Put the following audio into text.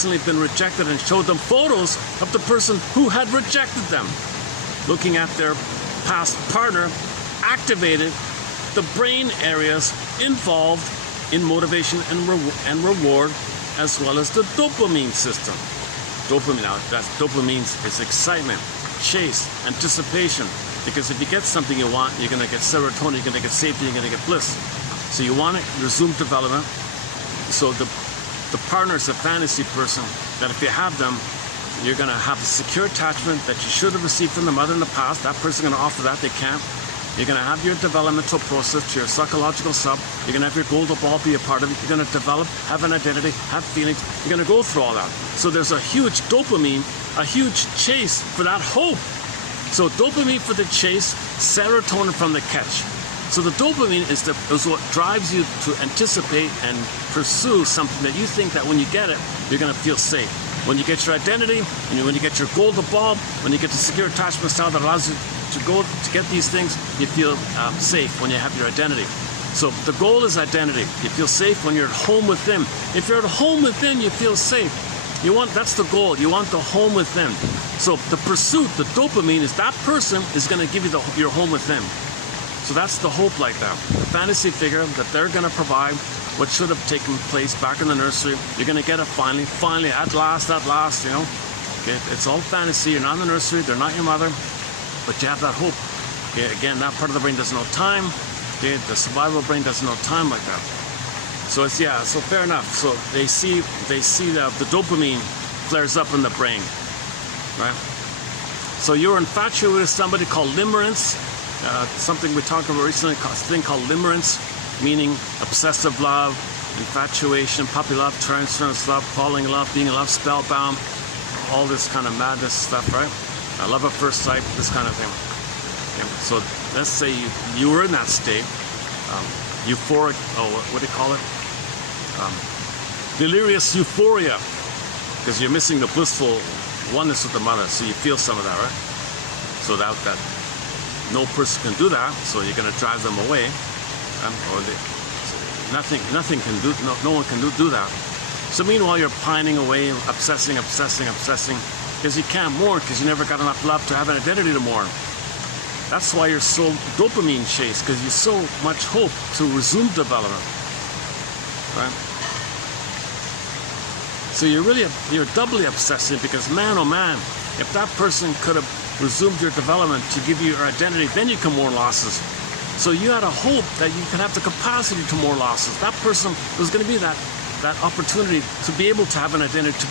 recently been rejected and showed them photos of the person who had rejected them. Looking at their past partner activated the brain areas involved in motivation and reward, as well as the dopamine system. Dopamine, now that dopamine is excitement, chase, anticipation. Because if you get something you want, you're going to get serotonin, you're going to get safety, you're going to get bliss. So you want to resume development. So the partner is a fantasy person that if you have them, you're going to have a secure attachment that you should have received from the mother in the past. That person's going to offer that, they can't. You're going to have your developmental process to your psychological self. You're going to have your golden ball be a part of it. You're going to develop, have an identity, have feelings. You're going to go through all that. So there's a huge dopamine, a huge chase for that hope. So dopamine for the chase, serotonin from the catch. So the dopamine is what drives you to anticipate and pursue something that you think that when you get it, you're going to feel safe. When you get your identity, and when you get your golden ball, when you get the secure attachment style that allows you to get these things, you feel safe when you have your identity. So the goal is identity. You feel safe when you're at home within. If you're at home within, you feel safe. That's the goal. You want the home within. So the pursuit, the dopamine, is that person is going to give you your home within. So that's the hope like that. The fantasy figure that they're going to provide what should have taken place back in the nursery. You're going to get it finally, at last, you know. Okay, it's all fantasy. You're not in the nursery. They're not your mother. But you have that hope. Okay, again, that part of the brain doesn't know time. Okay, the survival brain doesn't know time like that. So so fair enough. So they see the dopamine flares up in the brain, right? So you're infatuated with somebody called limerence. Something we talked about recently, a thing called limerence, meaning obsessive love, infatuation, puppy love, transference love, falling in love, being in love, spellbound, all this kind of madness stuff, right? Love at first sight, this kind of thing. Okay. So let's say you were in that state, euphoric, what do you call it? Delirious euphoria, because you're missing the blissful oneness with the mother, so you feel some of that, right? So that no person can do that, so you're going to drive them away, nothing can do, no one can do that. So meanwhile, you're pining away, obsessing, because you can't mourn, because you never got enough love to have an identity to mourn. That's why you're so dopamine chased, because you so much hope to resume development, right? So you're doubly obsessive, because man, oh man, if that person could have resumed your development to give you your identity, then you can mourn losses. So you had a hope that you could have the capacity to mourn losses. That person was going to be that opportunity to be able to have an identity, to